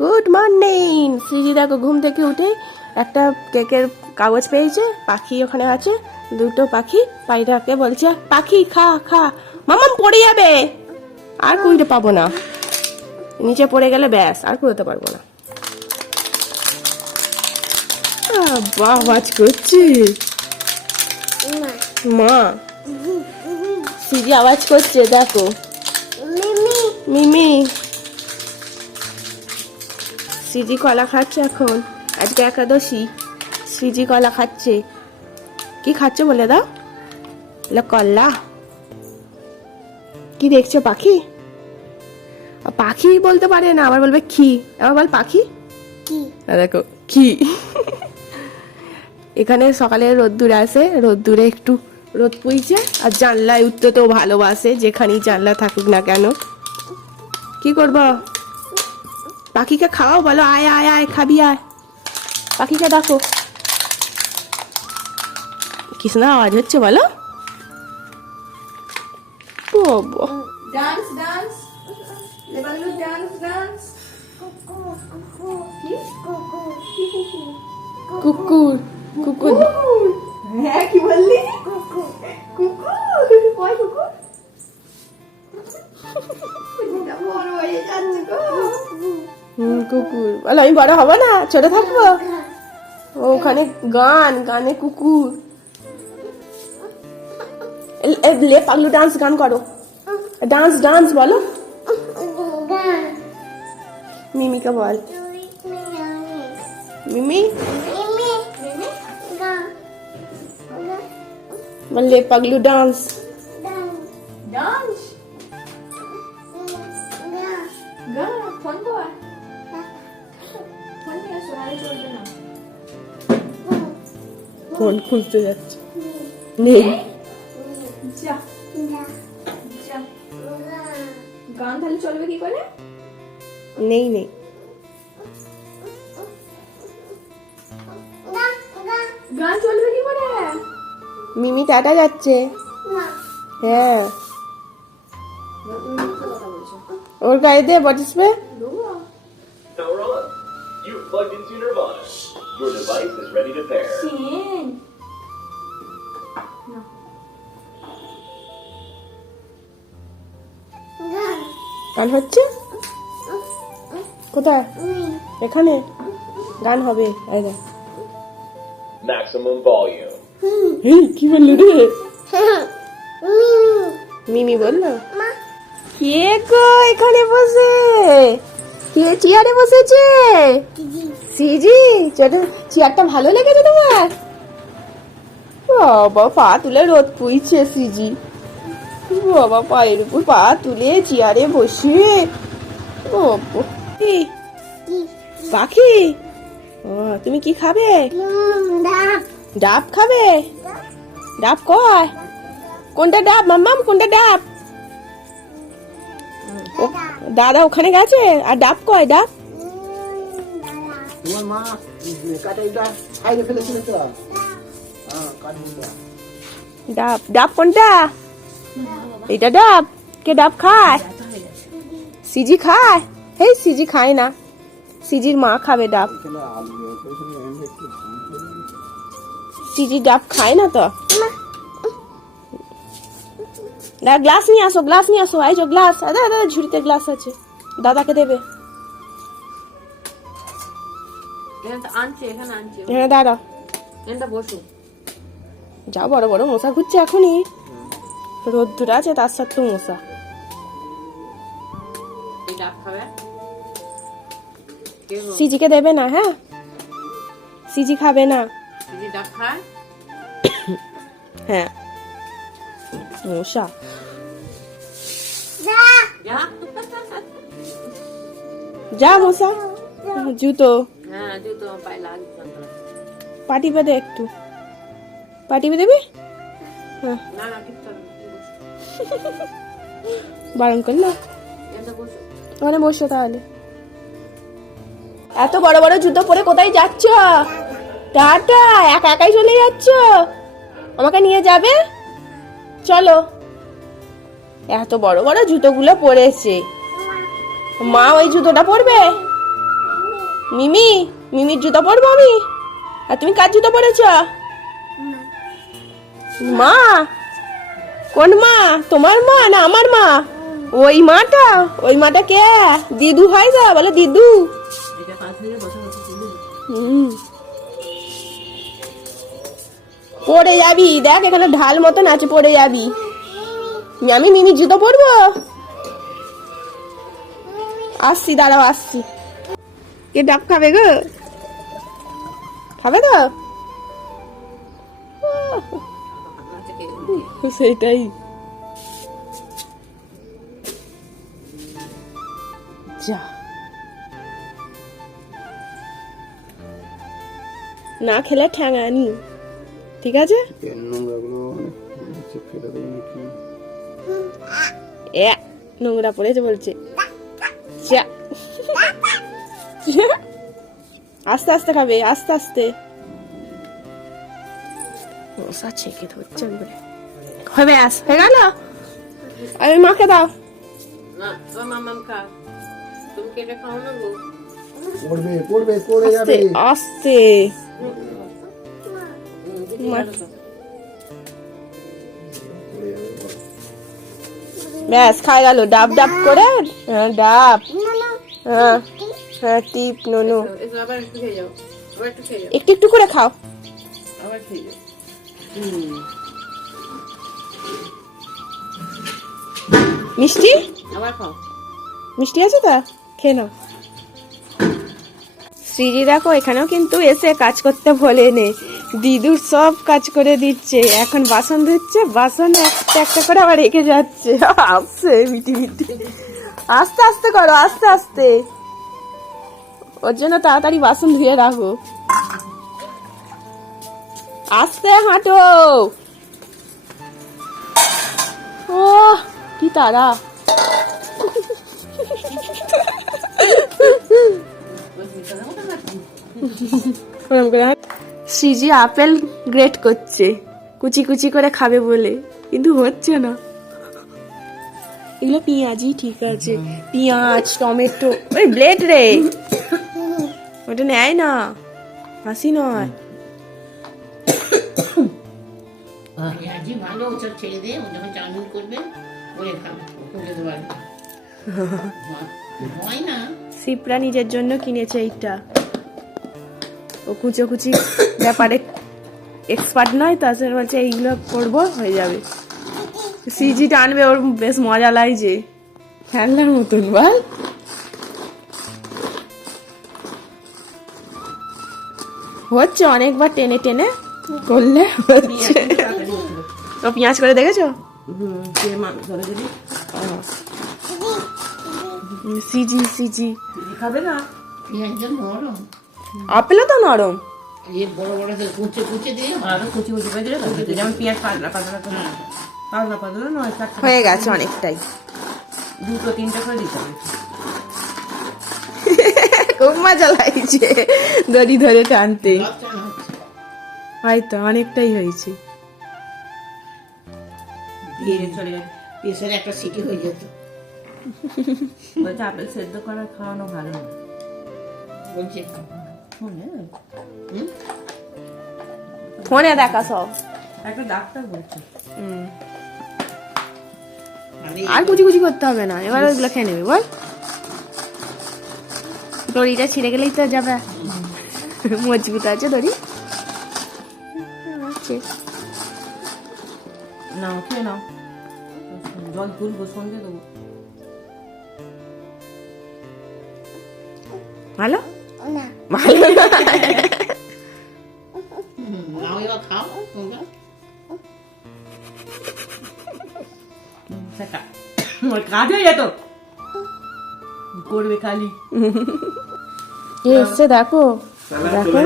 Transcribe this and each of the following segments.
Good morning. CG দেখো ঘুম থেকে উঠে একটা কেকের কাগজ পেয়েছে, পাখি ওখানে আছে, দুটো পাখি পাখিটাকে বলছে পাখি খা খা, মামাম পড়ে যাবে, আর কুড়িতে পাবো না, নিচে পড়ে গেলে ব্যাস আর কুড়োতে পারবো না। বাহ, আওয়াজ করছে মা, সিজি আওয়াজ করছে দেখো, মিমি। সিজি কলা খাচ্ছে এখন, আজকে একাদশী, সিজি কলা খাচ্ছে। কি খাচ্ছে বলে দাও? কলা। কি দেখছো পাখি? পাখি বলতে পারে না, আবার বলবে কি, আবার বল পাখি দেখো কি। এখানে সকালে রোদ্দুরে আসে, রোদ্দুরে একটু রোদ পুইছে, আর জানলায় উঠতে তো ভালোবাসে, যেখানেই জানলা থাকুক না কেন। কি করবো? পাখিকে খাওয়াও, বলো আয় আয় আয় খাবি আয়। পাখিকে দেখো কি সুন্দর আওয়াজ হচ্ছে, বলো। ডান্স ডান্স লেবালু ডান্স ডান্স কুকুর কুকুর। হ্যাঁ কি বললি? কুকুর কই কুকুর? বড় হয়ে যাচ্ছে গো। কুকুর বলো, আমি বড় হবো না, ছোট থাকবো। ওখানে গানে কুকুর। লে পাগলু ডান্স গান করো, ডান্স ডান্স বলো। মিমিকে বল, মিমি বললে পাগলু ডান্স ডান্স গা ফোন কর, ফোন নিয়ে সোনালি চলবে না। ফোন খুলতে যাচ্ছে, নেই যা যা, গান তাহলে চলবে কি করে? নেই নেই। গান চলবে কি করে? মিমি টাটা যাচ্ছে। হ্যাঁ, ওর গায়ে দিয়ে বসবে। Power on. You've plugged into Nirvana. Your device is ready to pair. Sing. গান হচ্ছে কোথায়? এখানে গান হবে। Maximum volume. কি বললি রে? মিমি বললো কে গো এখানে বসে, কে চেয়ারে বসেছে? সিজি। চেয়ারটা ভালো লেগেছে তোমার? বাবা, পা তুলে রোদ পুইছে সিজি। বাবা, পায়ের উপর পা তুলে চেয়ারে বসে। পাখি, তুমি কি খাবে? ডাব খাবে? ডাব কয়? কোনটা ডাব মাম্মাম, কোনটা ডাব? দাদা ওখানে গেছে, আর ডাব কয়? ডাব তোমার মা কাটাইটা খাইয়ে ফেলেছিল তো। ডাব, ডাব কোনটা? এটা ডাব? কে ডাব খায়? সিজি খায়? হেই সিজি খায় না, সিজির মা খাবে ডাব। সিজি ডাব খায় না তো। গ্লাস নিয়ে আসো, গ্লাস নিয়ে আসো, আইজো গ্লাস। দাদা ঝুড়িতে গ্লাস আছে, দাদাকে দেবে। এখানে দাঁড়াও, যা বড় বড় মশা ঘুরছে এখনই, রোদ্দুর আছে তার সাথে মশা। সিজিকে দেবে না, হ্যাঁ সিজি খাবে না। হ্যাঁ মশা। যা মশা। জুতো পাটি বেঁধে, একটু পাটি বেঁধে দেবি। হ্যাঁ বারণ করলো, ওখানে বসো তাহলে। এত বড় বড় জুতো পরে কোথায় যাচ্ছ? টাটা, একা একাই চলে যাচ্ছ? আমাকে নিয়ে যাবে? চলো। এত বড় বড় জুতোগুলো পরেছে, মা ওই জুতোটা পরবে? মিমি, মিমির জুতো পরবো আমি? আর তুমি কার জুতো পরেছ? মা? কোন মা? তোমার মা না আমার মা? ওই মাটা? ওই মাটা কে? দিদু হয় যা, বলো দিদু। হুম, পড়ে যাবি, দেখ এখানে ঢাল মতন আছে, পড়ে যাবি। আমি মিমির জুতো পরবো? আসছি, দাঁড়াও আসছি। কে ডাব খাবে গো? খাবে তো? সেটাই। যা, না খেলে ঠ্যাঙানি, ঠিক আছে? এ নোংরা পড়েছে বলছে। যা। আস্তে আস্তে খাবে, আস্তে আস্তে। মশা ছেকে ধরছে হবে। আস হয়ে গেল। আর ওই মাকে দাও। পড়বে পড়বে পড়ে আস্তে যাবে। আস্তে। ব্যাস খাই গেল, ডাব ডাব করে। হ্যাঁ ডাব, হ্যাঁ হ্যাঁ টিপ নুনু। একটু একটু করে খাও। মিষ্টি মিষ্টি আছে তো, খেয়ে নাও। শ্রীজি দেখো এখানেও কিন্তু এসে কাজ করতে ভোলেনি, দিদুর সব কাজ করে দিচ্ছে। এখন বাসন ধুচ্ছে, বাসন একটা একটা করে আবার রেখে যাচ্ছে। আসছে মিটি মিটি। আস্তে আস্তে করো, আস্তে আস্তে। ওর জন্য তাড়াতাড়ি বাসন ধুয়ে রাখো। আস্তে হাঁটো। ও কি তারা। সিজি আপেল গ্রেট করছে কুচি কুচি করে খাবে বলে, কিন্তু হচ্ছে না। এগুলো পেঁয়াজই ঠিক আছে, পেঁয়াজ টমেটো। ওই ব্লেড রে, ওটা নেয় না, হাসি নয়। ভালো ওসব ছেড়ে দিয়ে ও যখন চাউমিন করবে করে খাবে, হয় না। সিপ্রা নিজের জন্য কিনেছে এইটা। ও কুচো কুচি ব্যাপারে এক্সপার্ট নয়, তাছাড়া বলছে এইগুলো করবো হয়ে যাবে। সিজি টানবে, ওর বেশ মজা লাগছে, খেলনার মতন বল। হচ্ছে অনেকবার টেনে টেনে করলে হচ্ছে। তো পেঁয়াজ করে দেখেছো? সিজি সিজি খাবে না। পেঁয়াজটা নরম, আপেলও তো নরম। এই বড় বড় কুচে কুচে দিয়ে আরো কুচি কুচি করে দিলে তো যেমন পেঁয়াজ পাতলা পাতলা করে, পাতলা পাতলা নয়, চারটে হয়ে গেছে অনেকটাই। দুটো তিনটে করে দিতে হবে। খুব মজা লাগছে দড়ি ধরে টানতে। লচ্ছানো হচ্ছে। হয়তো অনেকটাই হয়েছে। দিয়ে চলে যাবে। পেছনে একটা সিটি হয়ে যেত। বলছে আপেল সেদ্ধ করে খাওয়ানো ভালো না। বলছে শুনে ফোনে দেখা সব। একটা ডাক্তার বলছে। আর কুচি কুচি করতে হবে না, এবার ওইগুলো খেয়ে নেবে বল। দড়িটা ছিঁড়ে গেলেই তো যাবে, মজবুত আছে দড়ি। নাও খেয়ে নাও, জল তুলবো সঙ্গে দেবো। ভালো ভালো নাও এবার খাও তোমরা। ওর কাজ হয়ে যেত, করবে খালি। কে এসছে দেখো, দেখো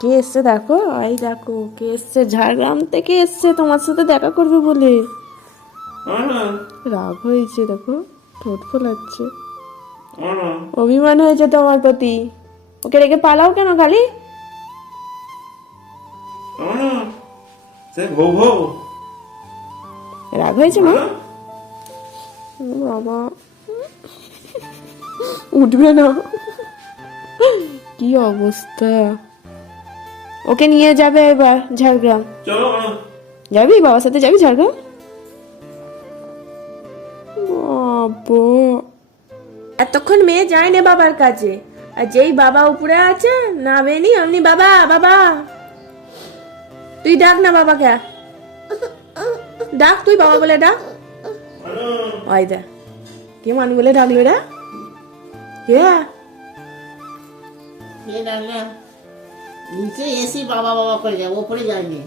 কে এসছে দেখো, এই দেখো কে এসছে, ঝাড়গ্রাম থেকে এসছে তোমার সাথে দেখা করবে বলে। রাগ হয়েছে দেখো, ঠোঁট ফোলাচ্ছে, অভিমান হয়েছে তোমার প্রতি। ওকে রেখে পালাও কেন খালি? রাগ হয়েছে মা? বাবা উঠবে না, কি অবস্থা, ওকে নিয়ে যাবে এবার ঝাড়গ্রাম। চলো যাবি বাবার সাথে, যাবি ঝাড়গ্রাম? বাবা, এতক্ষণ মেয়ে যায় না বাবার কাছে, আর যেই বাবা উপরে আছে নামেনি অমনি বাবা বাবা। তুই ডাক না বাবাকে, ডাক, তুই বাবা বলে ডাক। ওই দা কে মানু বলে ডাকলো রে, কে? কে ডাকলে? নিচে এসি বাবা বাবা করে যাবো, ওপরে যায়নি।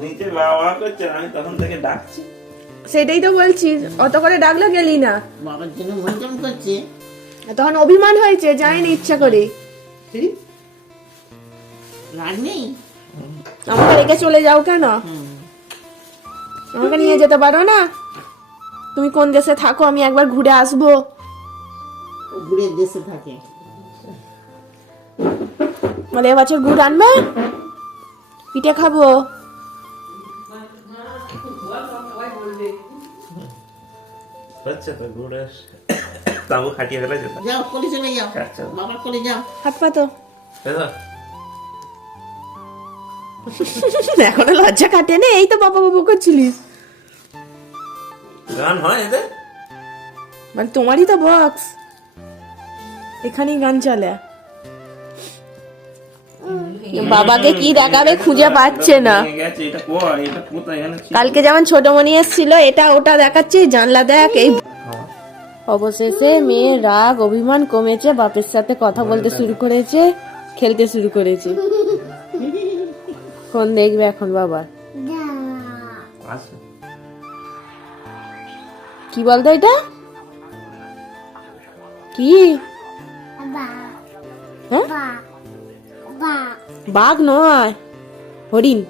নিচে বাবা করছে, আমি তখন থেকে ডাকছি। সেটাই তো বলছি, অত করে ডাকলো গেলি না, বাবার জন্য মন কেমন করছে। তখন অভিমান হয়েছে, যায়নি ইচ্ছা করে। রাগ নেই। আমাকে রেখে চলে যাও কেন? আমাকে নিয়ে যেতে পারো না? তুমি কোন দেশে থাকো, আমি একবার ঘুরে আসবো। ও ঘুরের দেশে থাকে। বলে এবছর গুড় আনবে, পিঠে খাবো। হচ্ছে তো ঘুরে তাবু খাটিয়ে ফেলে যেত। যাও কোলে চলে যাও, আচ্ছা। বাবার কোলে যাও। হাত পাতো। বুঝলো? এখনো লজ্জা কাটে না, এই তো বাবা বাবু করছিলিস। গান হয় এদের? মানে তোমারই তো বক্স, এখানেই গান চলে। বাবাকে কি দেখাবে খুঁজে পাচ্ছে না। ভেঙে গেছে, এটা কই, এটা কোথায়, এখানে ছিল? কালকে যেমন ছোটমণি এসেছিল, এটা ওটা দেখাচ্ছে, জানলা দেখ এই। অবশেষে মেয়ের রাগ অভিমান কমেছে, বাপের সাথে কথা বলতে শুরু করেছে, খেলতে শুরু করেছে। ফোন দেখবে এখন বাবা। আসো। কি বলতো এটা? কি? হ্যাঁ? বাঘ নয়, হরিণ।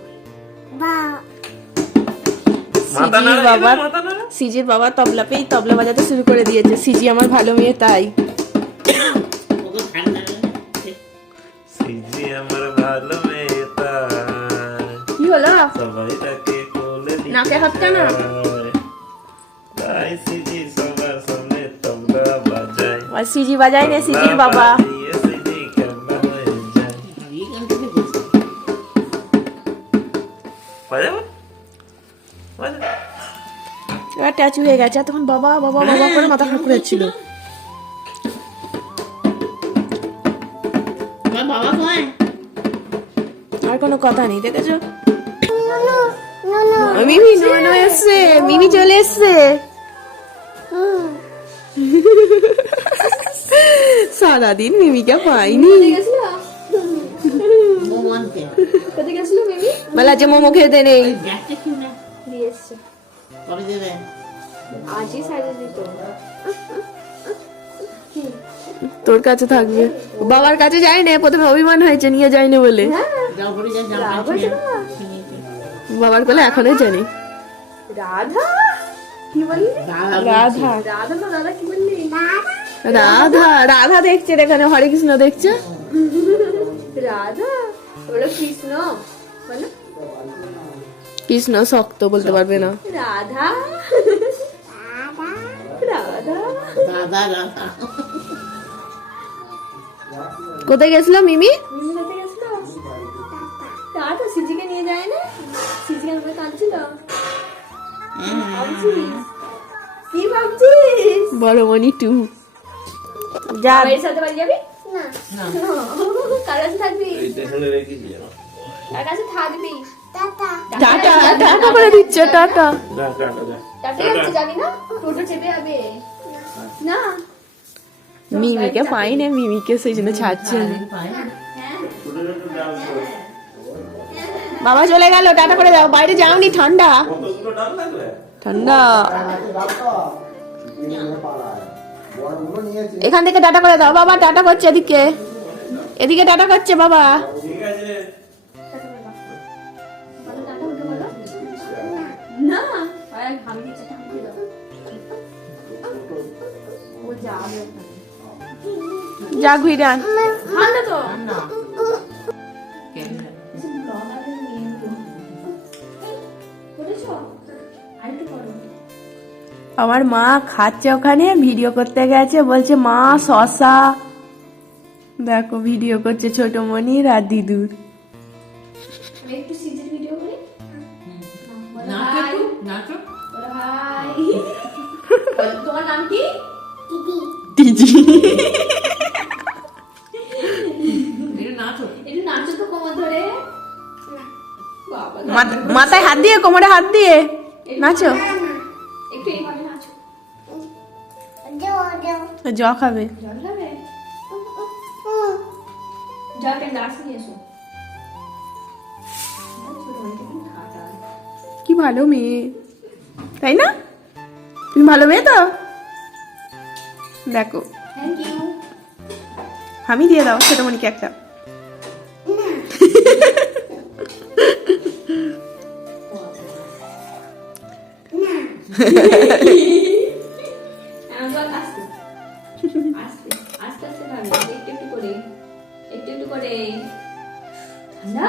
মাথা সিজির নাড়া, বাবা, এদের মাথা নাড়া। সিজির বাবা তবলাতেই তবলা বাজাতে শুরু করে দিয়েছে। সিজি আমার ভালো মেয়ে তাই। ওকে ঠান্ডা লাগে। সিজি আমার ভালো মেয়ে তাই, কি হলো? সবাই তাকে কোলে নিতে নাকে হাত কেন? চায়। তাই সিজি সবার সামনে তবলা বাজায়। আর সিজি বাজায় না সিজির বাবা। বাজিয়ে সিজি কেমন হয়ে যায়। এই গানটা দেখেছি। বাজাবো? বাজা। এবার ট্যাচু হয়ে গেছে, তখন বাবা বাবা বাবা করে মাথা খারাপ করেছিল। তোমার বাবা কয়? আর কোনো কথা নেই, দেখেছো? মিমি নো এসছে, মিমি চলে এসছে। সারাদিন মিমিকে পাইনি। গেছিল মোমো আনতে। কোথায় গেছিল মিমি? বলা যে মোমো খেতে নেই। ব্যাগটা কি না? দিয়ে এসছে, কবে দেবে? আজই সাইজে দিত। তোর কাছে থাকবে, বাবার কাছে যায় না। প্রথমে অভিমান হয়েছে, নিয়ে যায় না বলে। যাও ঘুরে যাও, যাও রাগ পাঁচ হয়েছে মিনিট। না? বাবার কোলে এখনো জানি। রাধা কি বললি? দাদা রাধা, রাধা তো দাদা কি বললি? রাধা, রাধা দেখছে এখানে, হরে কৃষ্ণ দেখছে। রাধা বলো কৃষ্ণ, বলো কৃষ্ণ শক্ত বলতে পারবে না। রাধা রাধা। দাদা রাধা। কোথায় গেছিল মিমি? মিমি কোথায় গেছিল? রাধা সিজিকে নিয়ে যায় না? সিজিকে আমাকে কাঁদছিল। ভাবছিস? কি ভাবছিস? বড় মনি টু। যা, বাবার সাথে বাড়ি যাবি? না না। কার কাছে থাকবি? এইটা এখানে রেখেছি যেন। কার কাছে থাকবি? টাটা টাটা করে দিচ্ছে, টাটা। যা, টাটা, যা। টাটা যাচ্ছে, যাবি না? টোটো চেপে যাবে না? মিমিকে পাই না, মিমিকে সেই জন্য ছাড়ছে না। বাবা চলে গেল, টাটা করে দাও। বাইরে যাওনি, ঠান্ডা কতগুলো ডাল লাগবে? ঠান্ডা। বড়গুলো নিয়েছি। এখান থেকে টাটা করে দাও। বাবা টাটা করছে এদিকে, এদিকে টাটা করছে বাবা। ঠিক আছে। বলো টাটা উঠে বলো। না আর ঘাম দিচ্ছে, ঘাম দিয়ে দাও। ও যাবে যা ঘুরে আন। ঠান্ডা তো। করেছো? আরেকটু করো। আমার মা খাচ্ছে ওখানে, ভিডিও করতে গেছে, বলছে মা শশা। দেখো ভিডিও করছে ছোট মনির আর দিদুর। আমি একটু সিজির ভিডিও করি। বলো নাচো হাই। একটু, নাচো। বলো হাই। বলো, তোমার নাম কি? টিজি একটু নাচো। একটু নাচো তো কোমর ধরে। বাবা, মাথায় হাত দিয়ে কোমরে হাত দিয়ে নাচো। একটু এইভাবে নাচো। জ খাবে। জল খাবে? যাও একটা গ্লাস নিয়ে এসো। ছোট ভাইটা কি খাটা। কি ভালো মেয়ে, তাই না? তুমি ভালো মেয়ে তো। দেখো থ্যাংক ইউ। আমি দিয়ে দাও ছোট মনিকে একটা। আস্তে আস্তে আস্তে আস্তে খাবে, একটু একটু করে, একটু একটু করে। ঠান্ডা